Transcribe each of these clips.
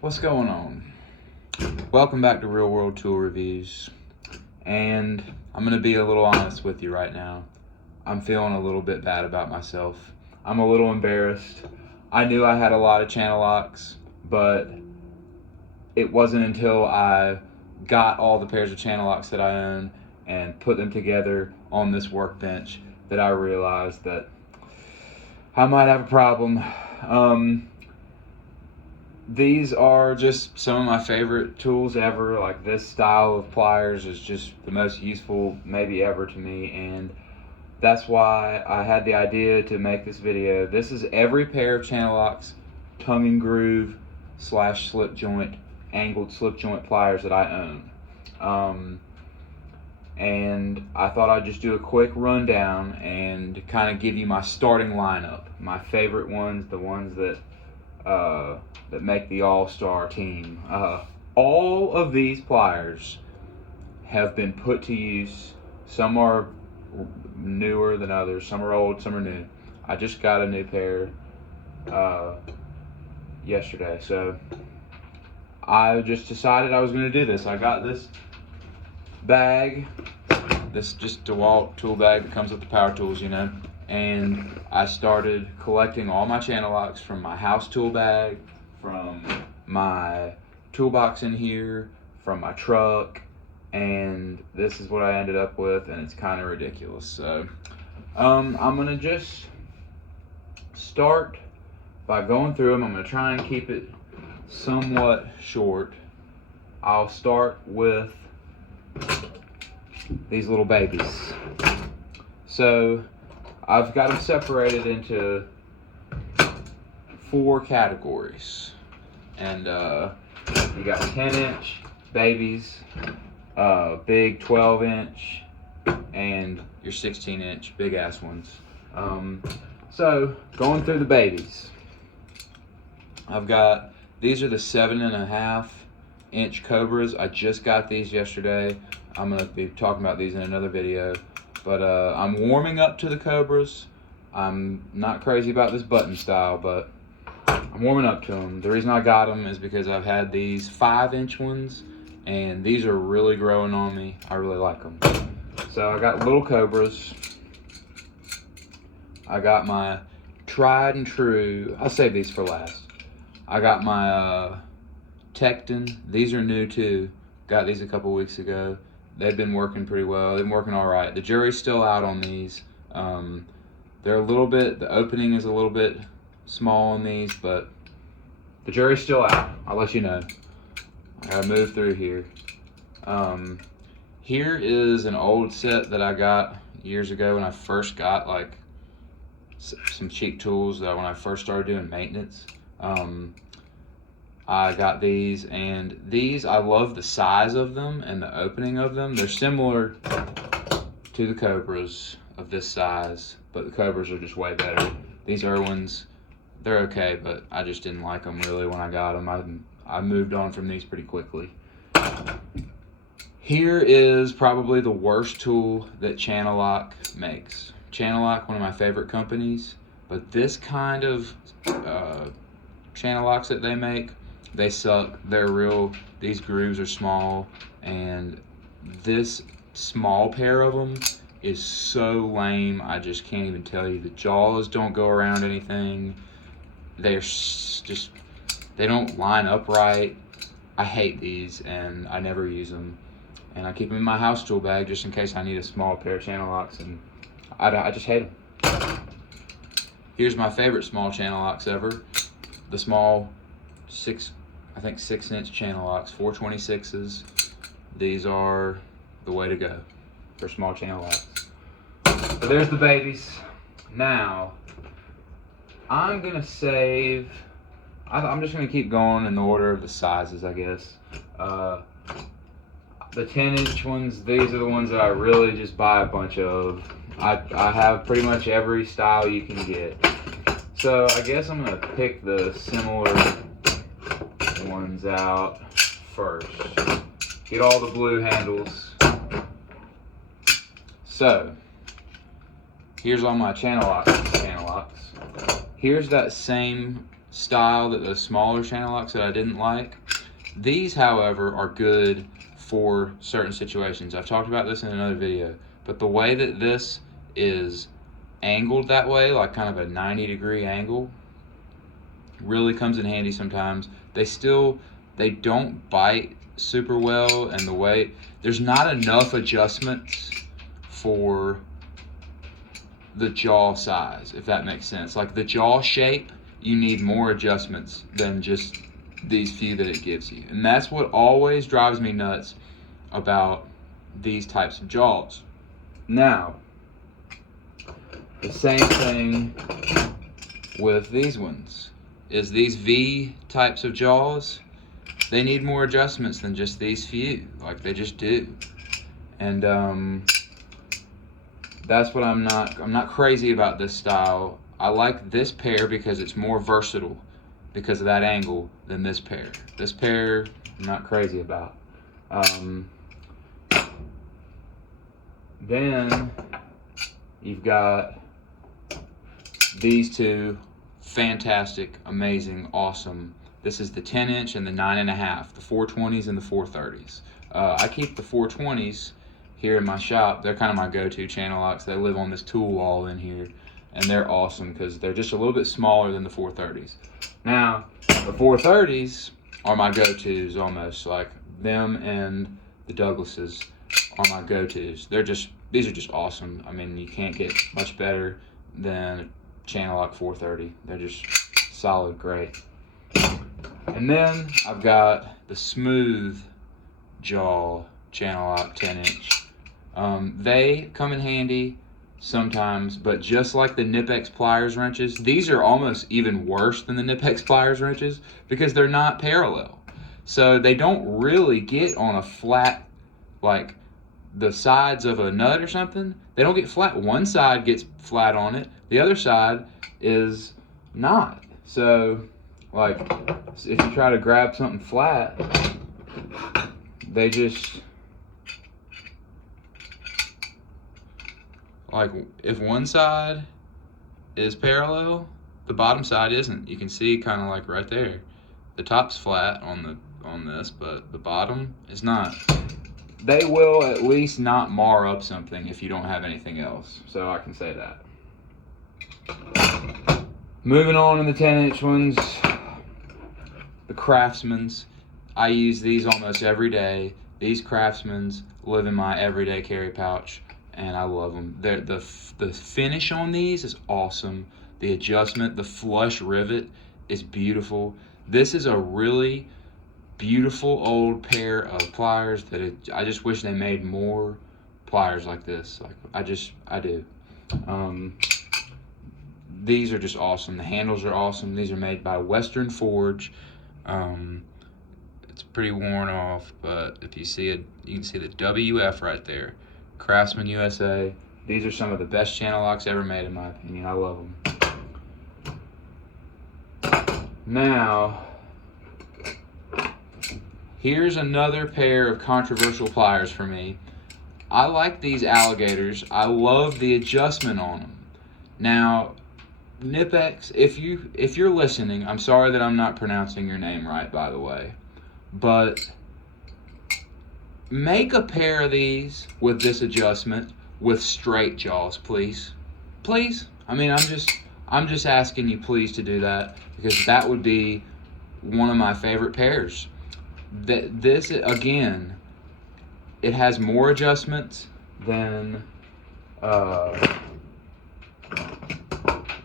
What's going on? Welcome back to Real World Tool Reviews. And I'm going to be a little honest with you right now. I'm feeling a little bit bad about myself. I'm a little embarrassed. I knew I had a lot of channel locks, but it wasn't until I got all the pairs of channel locks that I own and put them together on this workbench that I realized that I might have a problem. These are just some of my favorite tools ever. Like, this style of pliers is just the most useful maybe ever to me, and that's why I had the idea to make this video. This is every pair of channel locks, tongue and groove / slip joint, angled slip joint pliers that I own. And I thought I'd just do a quick rundown and kind of give you my starting lineup, my favorite ones, the ones that make the all-star team. All of these pliers have been put to use. Some are newer than others, some are old, some are new. I just got a new pair yesterday, so I just decided I was going to do this. I got this bag, this just DeWalt tool bag that comes with the power tools, you know, and I started collecting all my channel locks from my house tool bag, from my toolbox in here, from my truck, and this is what I ended up with, and it's kind of ridiculous. So I'm gonna just start by going through them. I'm gonna try and keep it somewhat short. I'll start with these little babies. So I've got them separated into 4 categories, and you got 10-inch babies, big 12-inch, and your 16-inch big ass ones. So going through the babies, I've got, these are the 7.5-inch Cobras. I just got these yesterday. I'm gonna be talking about these in another video, but I'm warming up to the Cobras. I'm not crazy about this button style, but I'm warming up to them. The reason I got them is because I've had these 5-inch ones, and these are really growing on me. I really like them. So I got little Cobras. I got my tried and true, I'll save these for last. I got my Tecton. These are new too. Got these a couple weeks ago. They've been working pretty well. They've been working all right. The jury's still out on these. They're a little bit, the opening is a little bit small on these, but the jury's still out. I'll let you know. I gotta move through here. Here is an old set that I got years ago when I first got like some cheap tools when I first started doing maintenance. I got these, and these, I love the size of them and the opening of them. They're similar to the Cobras of this size, but the Cobras are just way better. These Irwins, they're okay, but I just didn't like them really when I got them. I moved on from these pretty quickly. Here is probably the worst tool that Channel Lock makes. Channel Lock, one of my favorite companies, but this kind of channel locks that they make, they suck. They're real, these grooves are small, and this small pair of them is so lame, I just can't even tell you. The jaws don't go around anything. They're just, they don't line up right. I hate these, and I never use them. And I keep them in my house tool bag just in case I need a small pair of channel locks, and I just hate them. Here's my favorite small channel locks ever. The small 6-inch channel locks, 426s. These are the way to go for small channel locks. So there's the babies. Now, I'm gonna save, I'm just gonna keep going in the order of the sizes, I guess. The 10-inch ones, these are the ones that I really just buy a bunch of. I have pretty much every style you can get. So I guess I'm gonna pick the similar ones out first. Get all the blue handles. So here's all my channel locks. Here's that same style, that the smaller channel locks that I didn't like. These, however, are good for certain situations. I've talked about this in another video, but the way that this is angled that way, like kind of a 90-degree angle, really comes in handy sometimes. They don't bite super well, and the way there's not enough adjustments for the jaw size, if that makes sense. Like the jaw shape, you need more adjustments than just these few that it gives you. And that's what always drives me nuts about these types of jaws. Now, the same thing with these ones is these V types of jaws, they need more adjustments than just these few. Like they just do. And that's what I'm not crazy about this style. I like this pair because it's more versatile because of that angle than this pair. This pair I'm not crazy about. Then you've got these two, fantastic, amazing, awesome. This is the 10-inch and the 9.5, the 420s and the 430s. I keep the 420s here in my shop. They're kind of my go-to channel locks. They live on this tool wall in here, and they're awesome because they're just a little bit smaller than the 430s. Now, the 430s are my go-tos almost. Like them and the Douglases are my go-tos. These are just awesome. I mean, you can't get much better than channel lock 430. They're just solid, great. And then I've got the smooth jaw channel lock 10-inch. They come in handy sometimes, but just like the Nipex pliers wrenches, these are almost even worse than the Nipex pliers wrenches because they're not parallel. So they don't really get on a flat, like the sides of a nut or something. They don't get flat. One side gets flat on it, the other side is not. So like if you try to grab something flat, they just, like if one side is parallel, the bottom side isn't. You can see kind of like right there. The top's flat on this, but the bottom is not. They will at least not mar up something if you don't have anything else. So I can say that. Moving on in the 10-inch ones, the Craftsmans. I use these almost every day. These Craftsmans live in my everyday carry pouch, and I love them. The finish on these is awesome. The adjustment, the flush rivet is beautiful. This is a really beautiful old pair of pliers that I just wish they made more pliers like this. Like I do. These are just awesome. The handles are awesome. These are made by Western Forge. It's pretty worn off, but if you see it, you can see the WF right there. Craftsman USA. These are some of the best channel locks ever made, in my opinion. I love them. Now, here's another pair of controversial pliers for me. I like these alligators. I love the adjustment on them. Now, Nipex, if you're listening, I'm sorry that I'm not pronouncing your name right, by the way, but make a pair of these with this adjustment with straight jaws, please. Please. I mean, I'm just asking you, please, to do that, because that would be one of my favorite pairs. This again, it has more adjustments than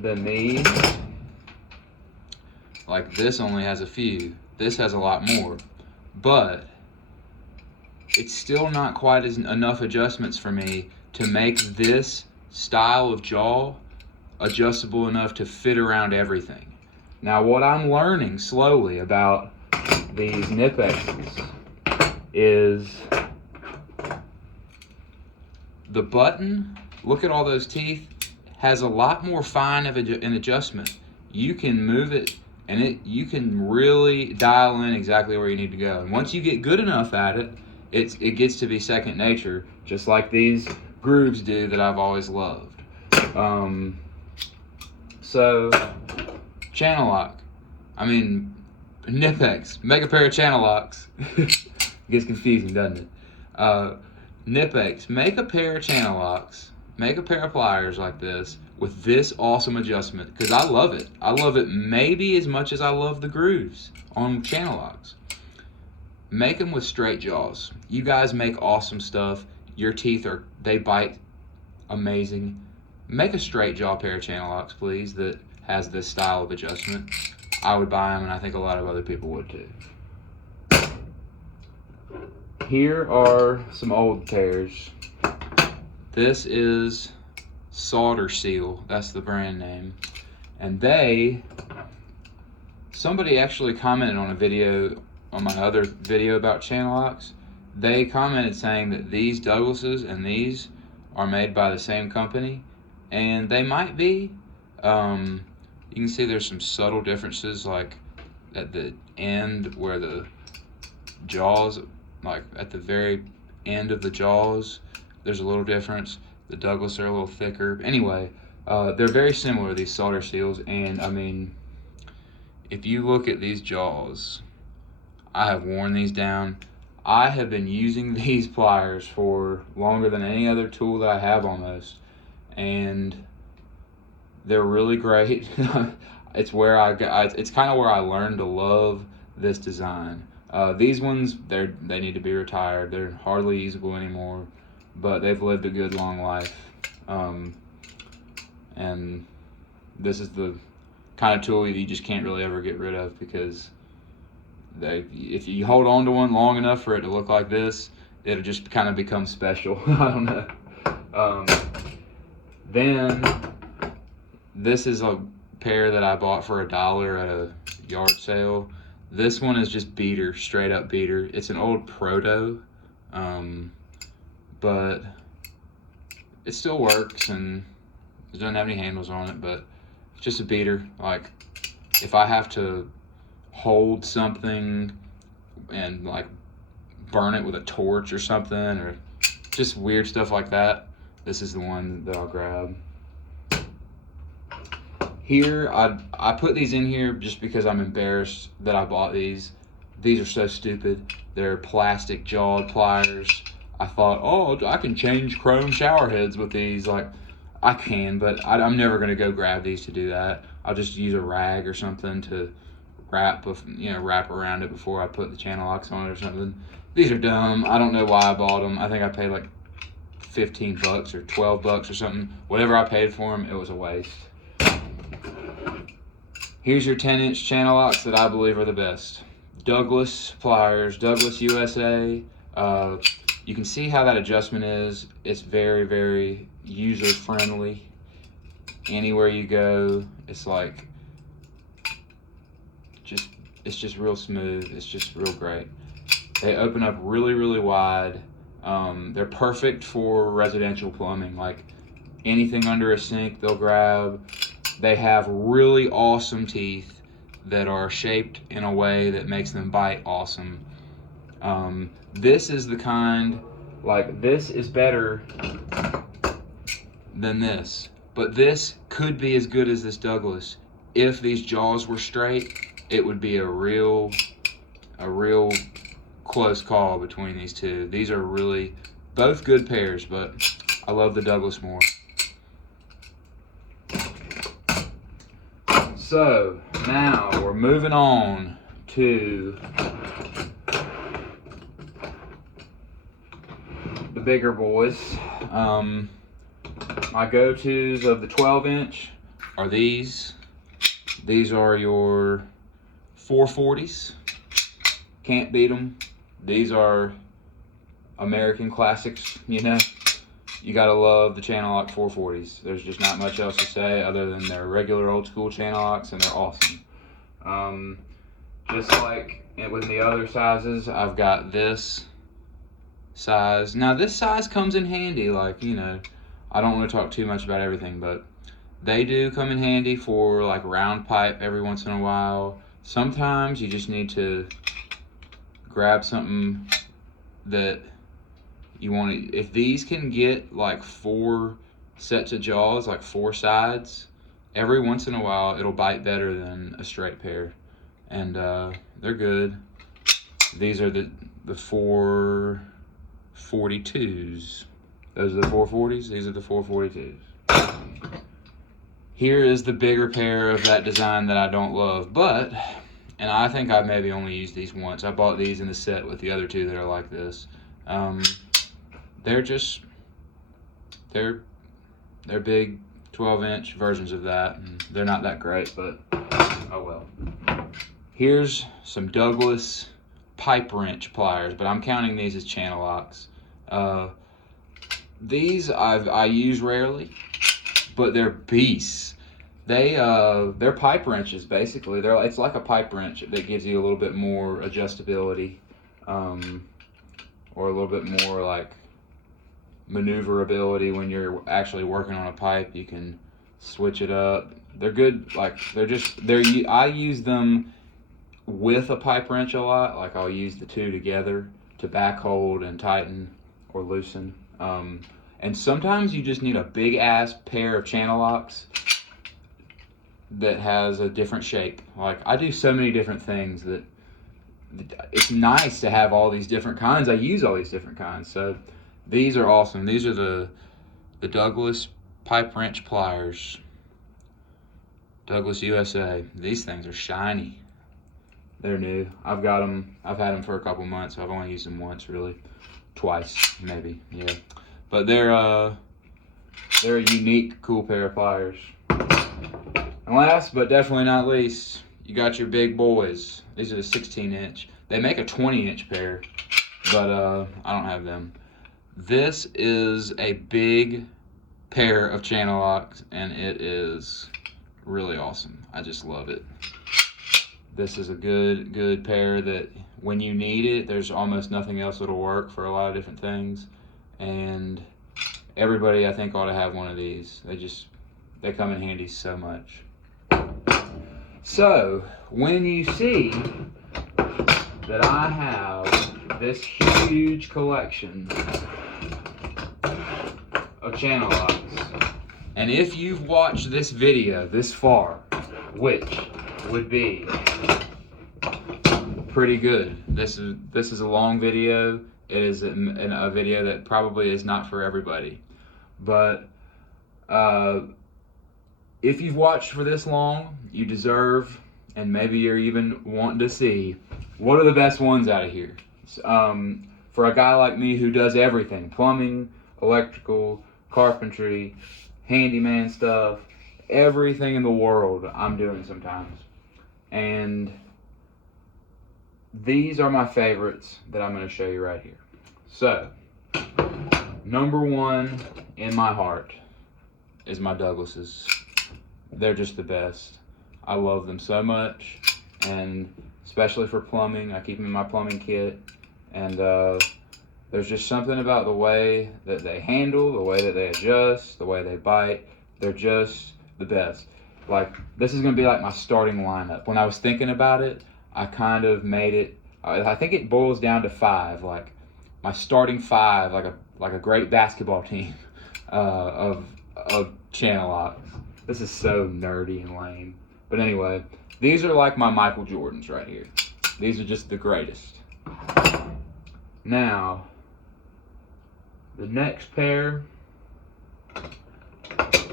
these. Like this only has a few. This has a lot more, but it's still not quite enough adjustments for me to make this style of jaw adjustable enough to fit around everything. Now, what I'm learning slowly about these Nipexes is the button, look at all those teeth, has a lot more fine of an adjustment. You can move it, and you can really dial in exactly where you need to go. And once you get good enough at it, it gets to be second nature, just like these grooves do that I've always loved. So, channel lock. I mean, Nipex, make a pair of channel locks. Gets confusing, doesn't it? Nipex, make a pair of channel locks, make a pair of pliers like this with this awesome adjustment, because I love it. I love it maybe as much as I love the grooves on channel locks. Make them with straight jaws. You guys make awesome stuff. Your teeth they bite amazing. Make a straight jaw pair of channel locks, please, that has this style of adjustment. I would buy them, and I think a lot of other people would too. Here are some old pairs. This is Solder Seal, that's the brand name. And somebody actually commented on a video, on my other video about channel locks. They commented saying that these Douglases and these are made by the same company, and they might be. You can see there's some subtle differences, like at the end where the jaws, like at the very end of the jaws, there's a little difference. The Douglas are a little thicker. Anyway, they're very similar, these Solder Seals, and I mean, if you look at these jaws, I have worn these down. I have been using these pliers for longer than any other tool that I have almost, and they're really great. It's where it's kind of where I learned to love this design. These ones, they need to be retired. They're hardly usable anymore, but they've lived a good long life. And this is the kind of tool that you just can't really ever get rid of, because if you hold on to one long enough for it to look like this, it'll just kind of become special. I don't know. Then this is a pair that I bought for $1 at a yard sale. This one is just beater, straight up beater. It's an old Proto, but it still works, and it doesn't have any handles on it, but it's just a beater. Like, if I have to hold something and like burn it with a torch or something, or just weird stuff like that, this is the one that I'll grab. Here, I put these in here just because I'm embarrassed that I bought these. These are so stupid. They're plastic jawed pliers. I thought, oh, I can change chrome shower heads with these. Like, I can, but I'm never gonna go grab these to do that. I'll just use a rag or something to wrap around it before I put the channel locks on it or something. These are dumb. I don't know why I bought them. I think I paid like $15 or $12 or something. Whatever I paid for them, it was a waste. Here's your 10-inch channel locks that I believe are the best. Douglas pliers, Douglas USA. You can see how that adjustment is. It's very, very user friendly. Anywhere you go, it's like, it's just real smooth. It's just real great. They open up really, really wide. They're perfect for residential plumbing. Like, anything under a sink, they'll grab. They have really awesome teeth that are shaped in a way that makes them bite awesome. This is the kind, like, this is better than this, but this could be as good as this Douglas. If these jaws were straight, it would be a real close call between these two. These are really both good pairs, but I love the Douglas more. So now we're moving on to the bigger boys. My go-tos of the 12-inch are these. These are your 440s. Can't beat them. These are American classics, you know. You gotta love the channel lock 440s. There's just not much else to say other than they're regular old school channel locks, and they're awesome. Just like with the other sizes, I've got this size. Now this size comes in handy, like, you know, I don't want to talk too much about everything, but they do come in handy for like round pipe every once in a while. Sometimes you just need to grab something that you want to, if these can get like 4 sets of jaws, like 4 sides, every once in a while it'll bite better than a straight pair. and they're good. These are the 442s. Those are the 440s. These are the 442s. Here is the bigger pair of that design that I don't love, but, and I think I've maybe only used these once. I bought these in the set with the other two that are like this. They're just, they're big 12-inch versions of that, and they're not that great, but oh well. Here's some Douglas pipe wrench pliers, but I'm counting these as channel locks. These I use rarely, but they're beasts. They're pipe wrenches basically. It's like a pipe wrench that gives you a little bit more adjustability, or a little bit more like maneuverability when you're actually working on a pipe. You can switch it up. They're good. Like I use them with a pipe wrench a lot. Like I'll use the two together to back hold and tighten or loosen. And sometimes you just need a big ass pair of channel locks that has a different shape. Like I do so many different things that it's nice to have all these different kinds. I use all these different kinds. So these are awesome. These are the Douglas pipe wrench pliers. Douglas USA. These things are shiny. They're new. I've had them for a couple months. I've only used them once, really. Twice, maybe. Yeah. But they're a unique, cool pair of pliers. And last but definitely not least, you got your big boys. These are the 16-inch. They make a 20-inch pair, but I don't have them. This is a big pair of channel locks, and it is really awesome. I just love it. This is a good pair that when you need it, there's almost nothing else that'll work for a lot of different things. And everybody, I think, ought to have one of these. They come in handy so much. So, when you see that I have this huge collection of channel locks, and if you've watched this video this far, which would be pretty good. This is a long video. It is a video that probably is not for everybody, but if you've watched for this long, you deserve, and maybe you're even wanting to see, what are the best ones out of here. For a guy like me who does everything, plumbing, electrical, carpentry, handyman stuff, everything in the world I'm doing sometimes. And these are my favorites that I'm going to show you right here. So, number one in my heart is my Douglases. They're just the best. I love them so much, and especially for plumbing. I keep them in my plumbing kit, and there's just something about the way that they handle, the way that they adjust, the way they bite. They're just the best. Like, this is going to be like my starting lineup. When I was thinking about it, I kind of made it, I think it boils down to 5, like my starting 5, like a great basketball team of channel locks. This is so nerdy and lame. But anyway, these are like my Michael Jordans right here. These are just the greatest. Now, the next pair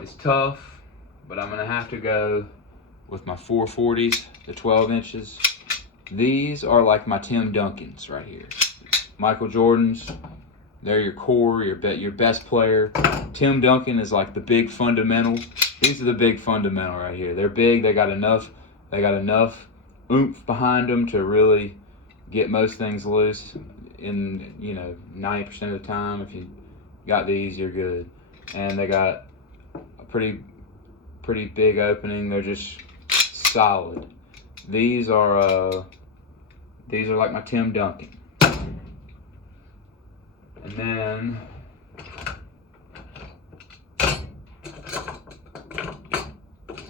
is tough, but I'm going to have to go with my 440s, the 12 inches. These are like my Tim Duncans right here. Michael Jordans, they're your core, your best player. Tim Duncan is like the big fundamental. These are the big fundamental right here. They're big. They got enough oomph behind them to really get most things loose in 90% of the time. If you got these, you're good. And they got a pretty big opening. They're just solid. These are like my Tim Duncan. And then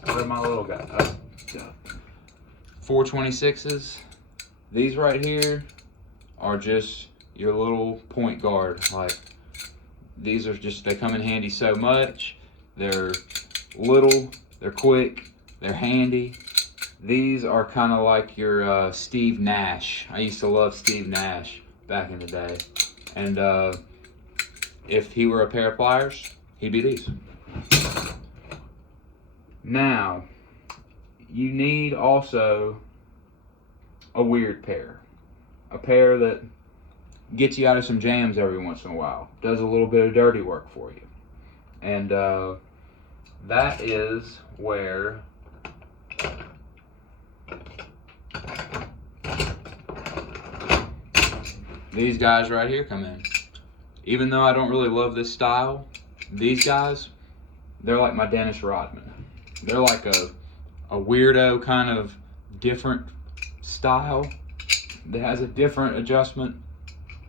where are my little guys? 426s. These right here are just your little point guard. Like, these are just, they come in handy so much. They're little, they're quick, they're handy. These are kind of like your Steve Nash. I used to love Steve Nash back in the day. And if he were a pair of pliers, he'd be these. Now, you need also a weird pair. A pair that gets you out of some jams every once in a while. Does a little bit of dirty work for you. And that is where these guys right here come in. Even though I don't really love this style, these guys, they're like my Dennis Rodman. They're like a weirdo kind of different style that has a different adjustment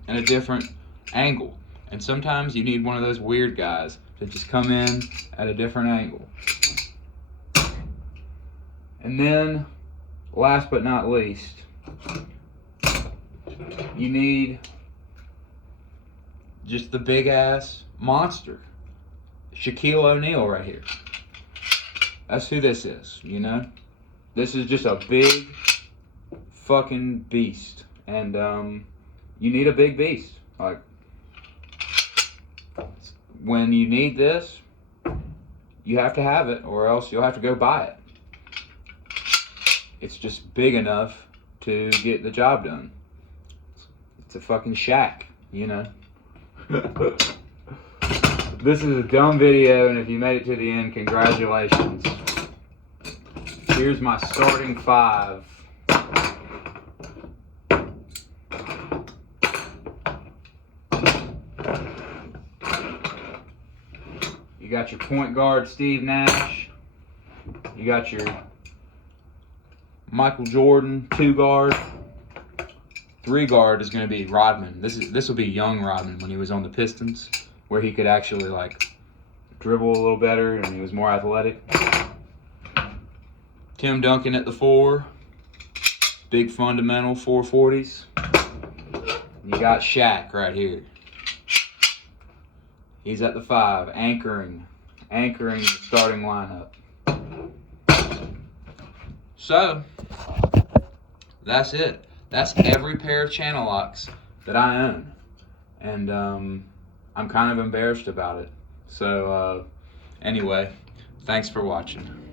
and a different angle. And sometimes you need one of those weird guys to just come in at a different angle. And then, last but not least, you need just the big ass monster. Shaquille O'Neal right here. That's who this is, you know? This is just a big fucking beast. And you need a big beast. Like, when you need this, you have to have it, or else you'll have to go buy it. It's just big enough to get the job done. It's a fucking shack, you know? This is a dumb video, and if you made it to the end, congratulations. Here's my starting 5. You got your point guard, Steve Nash. You got your Michael Jordan, 2 guard. 3 guard is going to be Rodman. This will be young Rodman when he was on the Pistons, where he could actually like dribble a little better and he was more athletic. Tim Duncan at the 4. Big fundamental 440s. You got Shaq right here. He's at the 5, anchoring the starting lineup. So, that's it. That's every pair of channel locks that I own. And I'm kind of embarrassed about it. So, anyway, thanks for watching.